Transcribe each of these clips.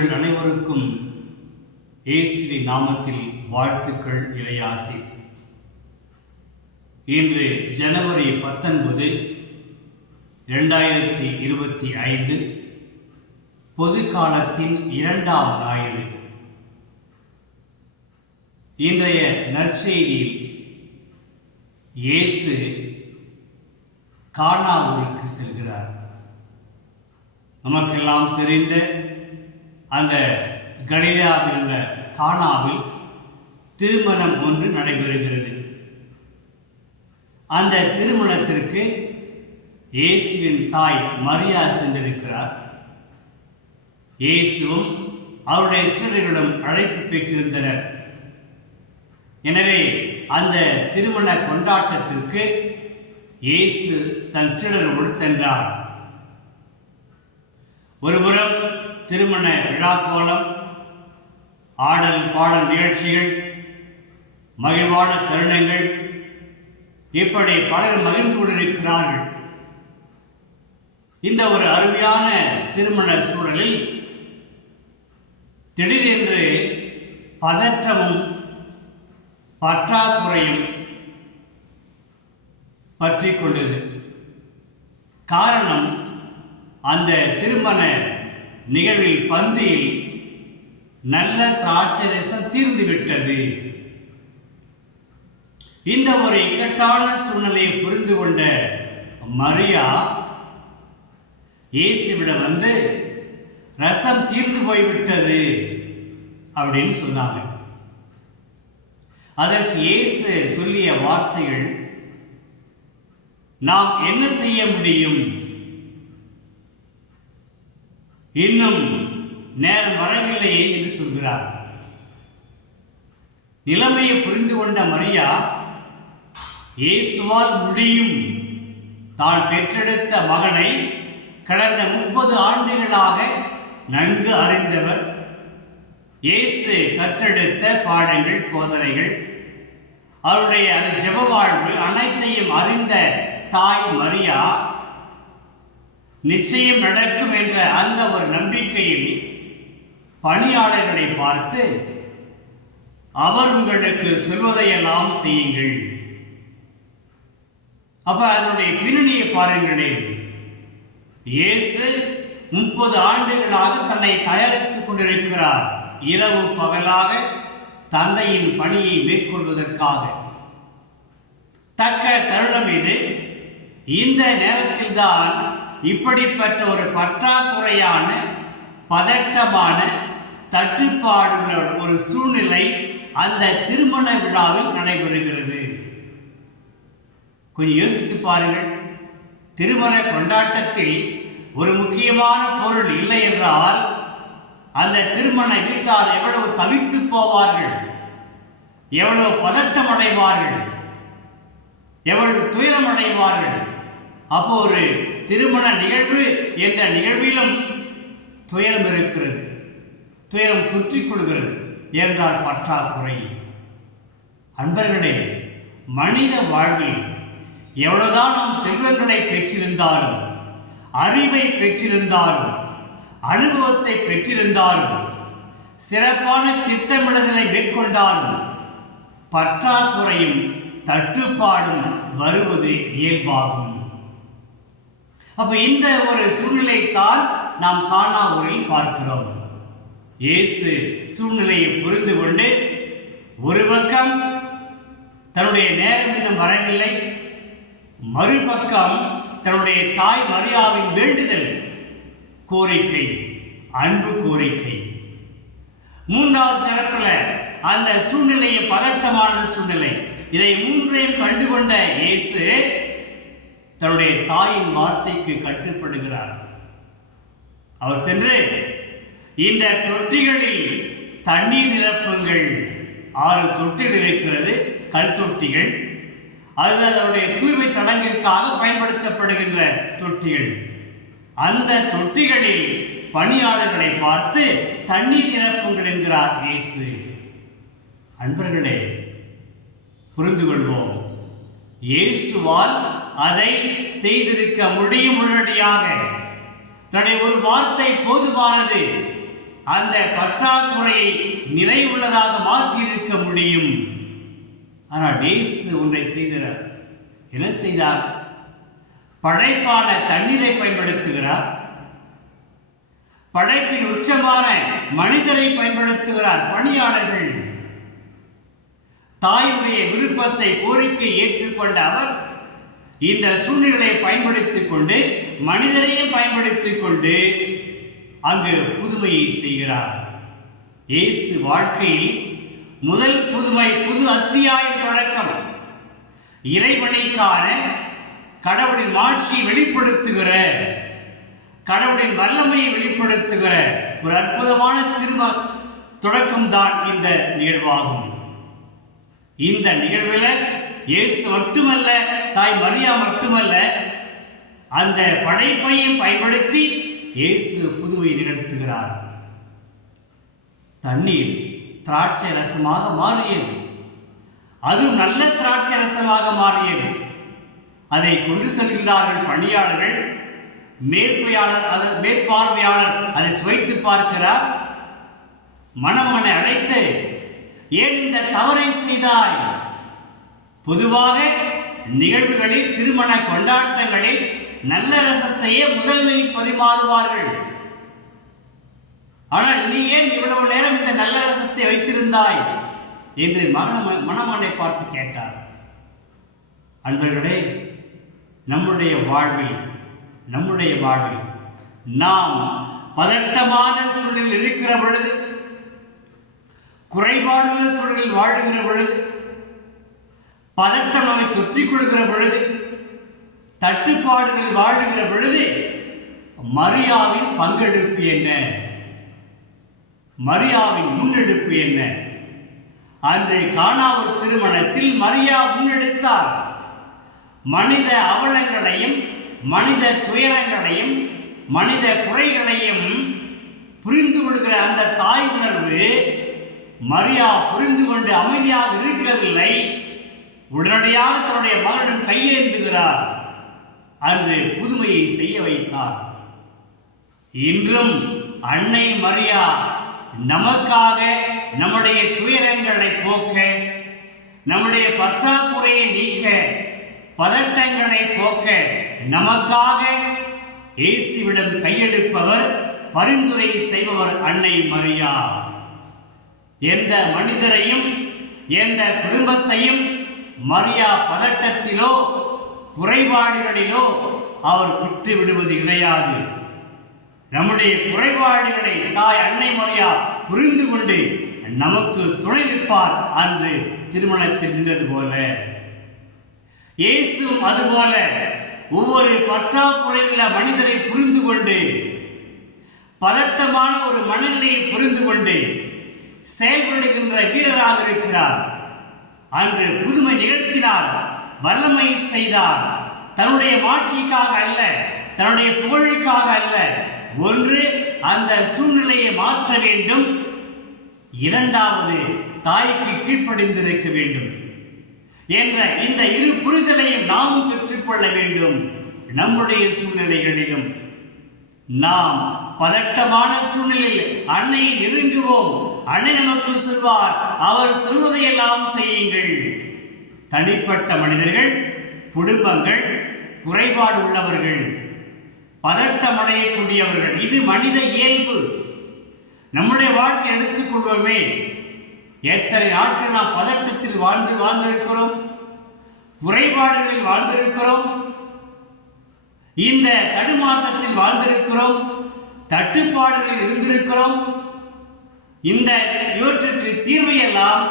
உங்கள் அனைவருக்கும் இயேசுவின் நாமத்தில் வாழ்த்துக்கள், இறையாசி. இன்று ஜனவரி 19, 2025 பொது காலத்தின் 2ஆம் ஞாயிறு. இன்றைய நற்செய்தியில் இயேசு கானா ஊருக்கு செல்கிறார். நமக்கெல்லாம் தெரிந்த அந்த கலிலேயாவில் உள்ள கானாவில் திருமணம் ஒன்று நடைபெறுகிறது. அந்த திருமணத்திற்கு இயேசுவின் தாய் மரியா சென்றிருக்கிறார். இயேசுவும் அவருடைய சீடர்களும் அழைப்பு பெற்றிருந்தனர். எனவே அந்த திருமண கொண்டாட்டத்திற்கு இயேசு தன் சீடரோடு சென்றார். ஒருபுறம் திருமண விழா கோலம், ஆடல் பாடல் நிகழ்ச்சிகள், மகிழ்வான தருணங்கள், இப்படி பலர் மகிழ்ந்து கொண்டிருக்கிறார்கள். இந்த ஒரு அருமையான திருமண சூழலில் திடீரென்று பதற்றமும் பற்றாக்குறையும் பற்றி கொண்டது. காரணம், அந்த திருமண நிகழ்வில் பந்தியில் நல்ல திராட்சை ரசம் தீர்ந்துவிட்டது. இந்த ஒரு இக்கட்டான சூழ்நிலையை புரிந்து கொண்ட மரியா இயேசுவிடம் வந்து, ரசம் தீர்ந்து போய்விட்டது அப்படின்னு சொன்னாங்க. அதற்கு இயேசு சொல்லிய வார்த்தைகள், நாம் என்ன செய்ய முடியும், இன்னும் நேரம் வரவில்லையே என்று சொல்கிறார். நிலைமையை புரிந்து கொண்ட மரியா, இயேசுவால் முடியும், தான் பெற்றெடுத்த மகனை கடந்த 30 ஆண்டுகளாக நன்கு அறிந்தவர், இயேசு கற்றெடுத்த பாடங்கள் போதனைகள், அவருடைய அந்த ஜெப வாழ்வு அனைத்தையும் அறிந்த தாய் மரியா, நிச்சயம் நடக்கும் என்ற அந்த ஒரு நம்பிக்கையில் பணியாளர்களை பார்த்து, அவர் உங்களுக்கு சொல்வதையெல்லாம் செய்யுங்கள். அப்ப அதனுடைய பின்னணியை பாருங்களேன். இயேசு 30 ஆண்டுகளாக தன்னை தயாரித்துக் கொண்டிருக்கிறார், இரவு பகலாக தந்தையின் பணியை மேற்கொள்வதற்காக. தக்க தருணம் இது. இந்த நேரத்தில்தான் இப்படிப்பட்ட ஒரு பற்றாக்குறையான, பதட்டமான, தட்டுப்பாடுள்ள ஒரு சூழ்நிலை அந்த திருமண விழாவில் நடைபெறுகிறது. கொஞ்சம் யோசித்து பாருங்கள். திருமண கொண்டாட்டத்தில் ஒரு முக்கியமான பொருள் இல்லை என்றால் அந்த திருமண வீட்டார் எவ்வளவு தவித்து போவார்கள், எவ்வளவு பதட்டம் அடைவார்கள், எவ்வளவு துயரம் அடைவார்கள். அப்போ ஒரு திருமண நிகழ்வு என்ற நிகழ்விலும் துயரம் இருக்கிறது, துயரம் தொற்றிக் கொள்கிறது என்றால் பற்றாக்குறை. அன்பர்களே, மனித வாழ்வில் எவ்வளவுதான் நாம் செல்வங்களை பெற்றிருந்தாலும், அறிவை பெற்றிருந்தாலும், அனுபவத்தை பெற்றிருந்தாலும், சிறப்பான திட்டமிடுதலை மேற்கொண்டாலும் பற்றாக்குறையும் தட்டுப்பாடும் வருவது இயல்பாகும். அப்ப இந்த ஒரு சூழ்நிலைத்தான் நாம் கானா ஊரில் பார்க்கிறோம். இயேசு சூழ்நிலையை புரிந்து கொண்டு, ஒரு பக்கம் தன்னுடைய நேரம் இன்னும் வரவில்லை, மறுபக்கம் தன்னுடைய தாய் மரியாவின் வேண்டுதல், கோரிக்கை, அன்பு கோரிக்கை. மூன்றாவது தரப்புல அந்த சூழ்நிலையை பதட்டமான சூழ்நிலை. இதை மூன்றையும் கண்டுகொண்ட இயேசு தன்னுடைய தாயின் வார்த்தைக்கு கட்டுப்படுகிறார். அவர் சென்று, இந்த தொட்டிகளில் தண்ணீர் நிரப்புங்கள். 6 தொட்டிகள் இருக்கிறது, கல் தொட்டிகள். அது அதனுடைய தூய்மை தடங்கிற்காக பயன்படுத்தப்படுகின்ற தொட்டிகள். அந்த தொட்டிகளில் பணியாளர்களை பார்த்து தண்ணீர் நிரப்புங்கள் என்கிறார் இயேசு. அன்பர்களே, புரிந்து கொள்வோம். இயேசுவால் அதை செய்திருக்க முடியும். உடனடியாக தன்னுடைய ஒரு வார்த்தை போதுமானது. அந்த பற்றாக்குறையை நிறைவுள்ளதாக மாற்றியிருக்க முடியும். ஆனால் இயேசு ஒன்றை செய்கிறார். என்ன செய்தார்? படைப்பான தண்ணீரை பயன்படுத்துகிறார். படைப்பின் உச்சமான மனிதரை பயன்படுத்துகிறார். பணியாளர்கள். தாயுடைய விருப்பத்தை, கோரிக்கையை ஏற்றுக்கொண்ட அவர் இந்த சூழ்நிலையை பயன்படுத்திக் கொண்டு, மனிதரையே பயன்படுத்திக் கொண்டு அங்கு புதுமையை செய்கிறார். இயேசு வாழ்க்கையில் முதல் புதுமை, புது அத்தியாயம் தொடக்கம். இறைவனைக்கான கடவுளின் மாட்சியை வெளிப்படுத்துகிற, கடவுளின் வல்லமையை வெளிப்படுத்துகிற ஒரு அற்புதமான தொடக்கம்தான் இந்த நிகழ்வாகும். இந்த நிகழ்வில் இயேசு மட்டுமல்ல, தாய் மரியா மட்டுமல்ல, அந்த படைப்பையும் பயன்படுத்தி இயேசு புதுமை நிகழ்த்துகிறார். தண்ணீர் திராட்சை ரசமாக மாறியது. அதுவும் நல்ல திராட்சை ரசமாக மாறியது. அதை கொண்டு செல்கிறார்கள் பணியாளர்கள். மேற்பார்வையாளர் அதை சுவைத்து பார்க்கிறார். மணமகனை அழைத்து, ஏன் இந்த தவறை செய்தாய்? பொதுவாக நிகழ்வுகளில், திருமண கொண்டாட்டங்களில் நல்ல ரசத்தையே முதலில் பரிமாறுவார்கள். ஆனால் நீ ஏன் இவ்வளவு நேரம் இந்த நல்ல ரசத்தை வைத்திருந்தாய் என்று மணமகனை பார்த்து கேட்டார். அன்பர்களே, நம்முடைய வாழ்வில் நாம் பதட்டமான சூழலில் இருக்கிற பொழுது, குறைபாடுள்ள சூழலில் வாழுகிற பொழுது, பதட்டம் நம்மை தொற்றிக் கொள்கிற பொழுது, தட்டுப்பாடுகளில் வாழுகிற பொழுது மரியாவின் பங்கெடுப்பு என்ன? மரியாவின் முன்னெடுப்பு என்ன? அன்று கானாவூர் திருமணத்தில் மரியா முன்னெடுத்தார். மனித அவலங்களையும், மனித துயரங்களையும், மனித குறைகளையும் புரிந்து கொள்கிற அந்த தாய் உணர்வு மரியா புரிந்து கொண்டு அமைதியாக இருக்கவில்லை. உடனடியாக தன்னுடைய மகனிடம் கையேந்துகிறார். அன்று புதுமையை செய்ய வைத்தார். இன்றும் அன்னை மரியா நமக்காக நம்முடைய துயரங்களை போக்க, நம்முடைய பற்றாக்குறையை நீக்க, பதட்டங்களை போக்க நமக்காக இயேசுவிடம் கையெடுப்பவர், பரிந்துரை செய்பவர் அன்னை மரியா. எந்த மனிதரையும், எந்த குடும்பத்தையும் மரியா பதட்டத்திலோ குறைபாடுகளிலோ அவர் விட்டு விடுவது கிடையாது. நம்முடைய குறைபாடுகளை தாய் அன்னை மரியா புரிந்து கொண்டு நமக்கு துணை நிற்பார். அன்று திருமணத்தில் நின்றது போல இயேசுவும் அதுபோல ஒவ்வொரு பற்றாக்குறையுள்ள மனிதரை புரிந்து கொண்டு, பதட்டமான ஒரு மனநிலையை புரிந்து கொண்டு செயல்படுகின்ற வீரராக இருக்கிறார். அன்று புதுமை நிகழ்த்தினார், வல்லமை செய்தார். தன்னுடைய மாட்சிக்காக அல்ல, தன்னுடைய புகழுக்காக அல்ல. ஒன்று, அந்த சூழ்நிலையை மாற்ற வேண்டும். இரண்டாவது, தாய்க்கு கீழ்ப்படிந்திருக்க வேண்டும் என்ற இந்த இரு புரிதலையும் நாமும் பெற்றுக்கொள்ள வேண்டும். நம்முடைய சூழ்நிலைகளிலும் நாம் பதட்டமான சூழ்நிலையில் அன்னையை நெருங்குவோம். அன்னை நமக்கு சொல்வார், அவர் சொல்வதையெல்லாம் செய்யுங்கள். தனிப்பட்ட மனிதர்கள், குடும்பங்கள், குறைபாடு உள்ளவர்கள், பதட்டமடையக்கூடியவர்கள், இது மனித இயல்பு. நம்முடைய வாழ்க்கை எடுத்துக்கொள்வோமே, எத்தனை நாட்கள் நாம் பதட்டத்தில் வாழ்ந்திருக்கிறோம், குறைபாடுகளில் வாழ்ந்திருக்கிறோம், இந்த தடுமாற்றத்தில் வாழ்ந்திருக்கிறோம், தட்டுப்பாடுகளில் இருந்திருக்கிறோம். இந்த இவற்றுக்கு தீர்வையெல்லாம்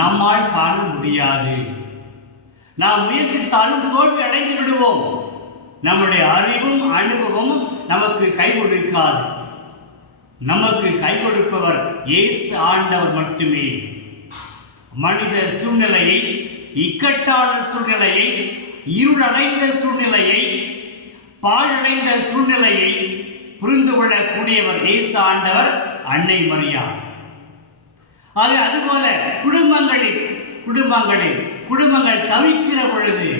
நம்மால் காண முடியாது. நாம் முயற்சித்தாலும் தோல்வி அடைந்து விடுவோம். நம்முடைய அறிவும் அனுபவமும் நமக்கு கை கொடுக்காது. நமக்கு கை கொடுப்பவர் இயேசு ஆண்டவர் மட்டுமே. மனித சூழ்நிலையை, இக்கட்டான சூழ்நிலையை, இருளடைந்த சூழ்நிலையை, பாழடைந்த சூழ்நிலையை புரிந்து கொள்ளக்கூடியவர் இயேசு ஆண்டவர், அன்னை மரியா. அதுபோல குடும்பங்கள் தவிக்கிற பொழுது,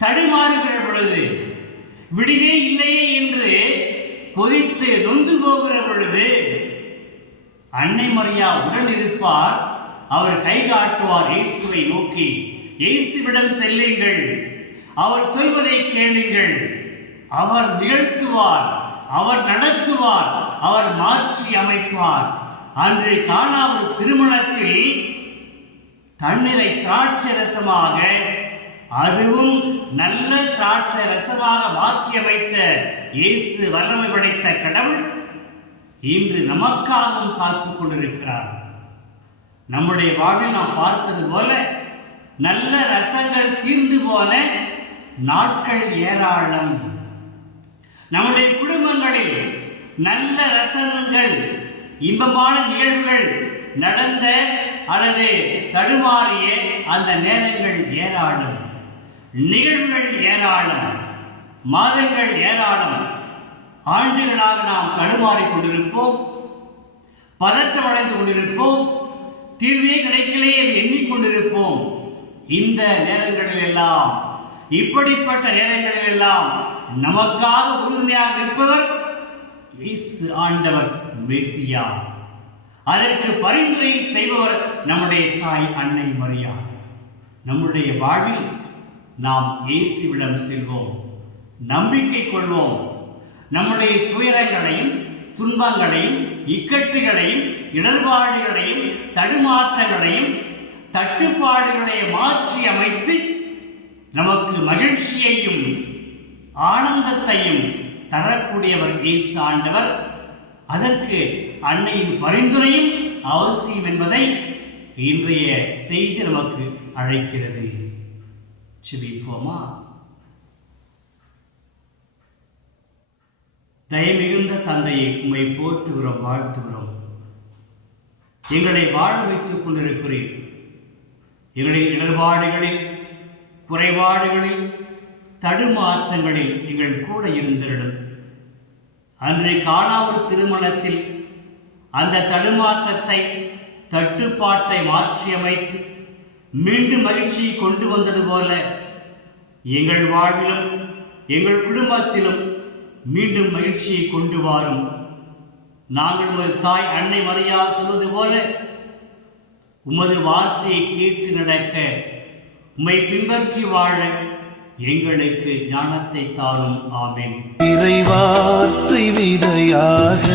தடுமாறுகிற பொழுது, விடிவே இல்லையே என்று கொதித்து நொந்து போகிற பொழுது அன்னை மரியா உடன் இருப்பார். அவர் கை காட்டுவார் இயேசுவை நோக்கி, இயேசுவிடம் செல்லுங்கள், அவர் சொல்வதை கேளுங்கள். அவர் நிகழ்த்துவார், அவர் நடத்துவார், அவர் மாற்றி அமைப்பார். அன்று கானாவூர் திருமணத்தில் தண்ணீரை திராட்சை ரசமாக, அதுவும் நல்ல திராட்சை ரசமாக மாற்றி அமைத்த இயேசு வல்லமை படைத்த கடவுள் இன்று நமக்காகவும் காத்துக் கொண்டிருக்கிறார். நம்முடைய வாழ்வில் நாம் பார்த்தது போல நல்ல ரசங்கள் தீர்ந்து போன நாட்கள் ஏராளம். நம்முடைய குடும்பங்களில் நல்ல ரசங்கள், இன்பமான நிகழ்வுகள் நடந்த அல்லது தடுமாறிய அந்த நேரங்கள் ஏராளம், நிகழ்வுகள் ஏராளம், மாதங்கள் ஏராளம். ஆண்டுகளாக நாம் தடுமாறிக் கொண்டிருப்போம், பதற்றமடைந்து கொண்டிருப்போம், தீர்வே கிடைக்கலே என்று எண்ணிக்கொண்டிருப்போம். இந்த நேரங்களில் எல்லாம், இப்படிப்பட்ட நேரங்களில் எல்லாம் நமக்காக உறுதுணையாக நிற்பவர் இயேசு ஆண்டவர் மெசியா. அதற்கு பரிந்துரை செய்பவர் நம்முடைய தாய் அன்னை மரியா. நம்முடைய வாழ்வில் நாம் இயேசுவிடம் செல்வோம், நம்பிக்கை கொள்வோம். நம்முடைய துயரங்களையும் துன்பங்களையும் இக்கட்டுகளையும் இடர்பாடுகளையும் தடுமாற்றங்களையும் தட்டுப்பாடுகளையும் மாற்றி அமைத்து நமக்கு மகிழ்ச்சியையும் ஆனந்தத்தையும் தரக்கூடியவர் இயேசு ஆண்டவர். அதற்கு அன்னையின் பரிந்துரையும் அவசியம் என்பதை இன்றைய செய்தி நமக்கு அழைக்கிறது. செபிப்போமா? தயமிகுந்த தந்தையை உம்மை போற்றுகிறோம், வாழ்த்துகிறோம். எங்களை வாழ வைத்துக் கொண்டிருக்கிறீர். எங்களின் இடர்பாடுகளில், குறைபாடுகளில், தடுமாற்றங்களில் எங்கள் கூட இருந்திருடும். அன்றை கானாவூர் திருமணத்தில் அந்த தடுமாற்றத்தை, தட்டுப்பாட்டை மாற்றியமைத்து மீண்டும் மகிழ்ச்சியை கொண்டு வந்தது போல எங்கள் வாழ்விலும் எங்கள் குடும்பத்திலும் மீண்டும் மகிழ்ச்சியை கொண்டு வாரும். நாங்கள் உமது தாய் அன்னை மரியா சொல்வது போல உமது வார்த்தையை கேட்டு நடக்க, உம்மை பின்பற்றி வாழ எங்களுக்கு ஞானத்தை தாரும். ஆமென். இறைவார்த்தை விதையாக